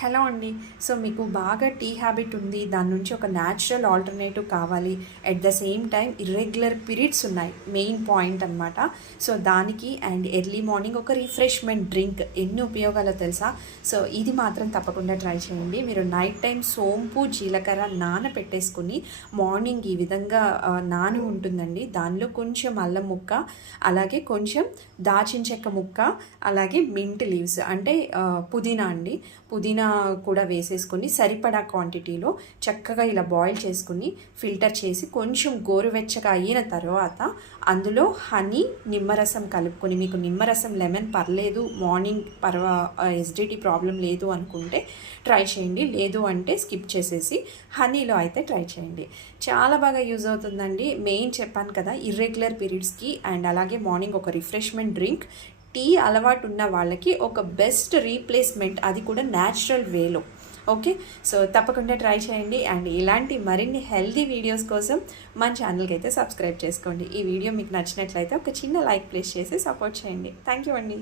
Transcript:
Hello అండి. So మీకు బాగా టీ హ్యాబిట్ ఉంది. దాని నుంచి ఒక న్యాచురల్ ఆల్టర్‌నేటివ్ కావాలి. At the same time irregular periods ఉన్నాయి. మెయిన్ పాయింట్ అనమాట. సో దానికి అండ్ ఎర్లీ మార్నింగ్ ఒక రిఫ్రెష్‌మెంట్ డ్రింక్ ఎన్ని ఉపయోగాలో తెలుసా? సో ఇది మాత్రం తప్పకుండా ట్రై చేయండి. మీరు నైట్ టైం సోంపు, జీలకర్ర నానపెట్టేసుకొని మార్నింగ్ ఈ విధంగా నాని ఉంటుందండి. దానిలో కొంచెం అల్లం ముక్క, అలాగే కొంచెం దాచిన చెక్క ముక్క, అలాగే మింట్ లీవ్స్ అంటే పుదీనా అండి. పుదీనా కూడా వేసేసుకొని సరిపడా క్వాంటిటీలో చక్కగా ఇలా బాయిల్ చేసుకుని ఫిల్టర్ చేసి కొంచెం గోరువెచ్చగా అయిన తర్వాత అందులో హనీ, నిమ్మరసం కలుపుకొని, మీకు నిమ్మరసం లెమన్ పర్లేదు, మార్నింగ్ ఎసిడిటీ ప్రాబ్లం లేదు అనుకుంటే ట్రై చేయండి. లేదు అంటే స్కిప్ చేసేసి హనీలో అయితే ట్రై చేయండి. చాలా బాగా యూజ్ అవుతుందండి. మెయిన్ చెప్పాను కదా, ఇర్రెగ్యులర్ పీరియడ్స్కి అండ్ అలాగే మార్నింగ్ ఒక రిఫ్రెష్మెంట్ డ్రింక్. టీ అలవాటు ఉన్న వాళ్ళకి ఒక బెస్ట్ రీప్లేస్మెంట్, అది కూడా న్యాచురల్ వేలో. ఓకే, సో తప్పకుండా ట్రై చేయండి. అండ్ ఇలాంటి మరిన్ని హెల్దీ వీడియోస్ కోసం మన ఛానల్కి అయితే సబ్స్క్రైబ్ చేసుకోండి. ఈ వీడియో మీకు నచ్చినట్లయితే ఒక చిన్న లైక్ ప్లేస్ చేసి సపోర్ట్ చేయండి. థ్యాంక్ యూ అండి.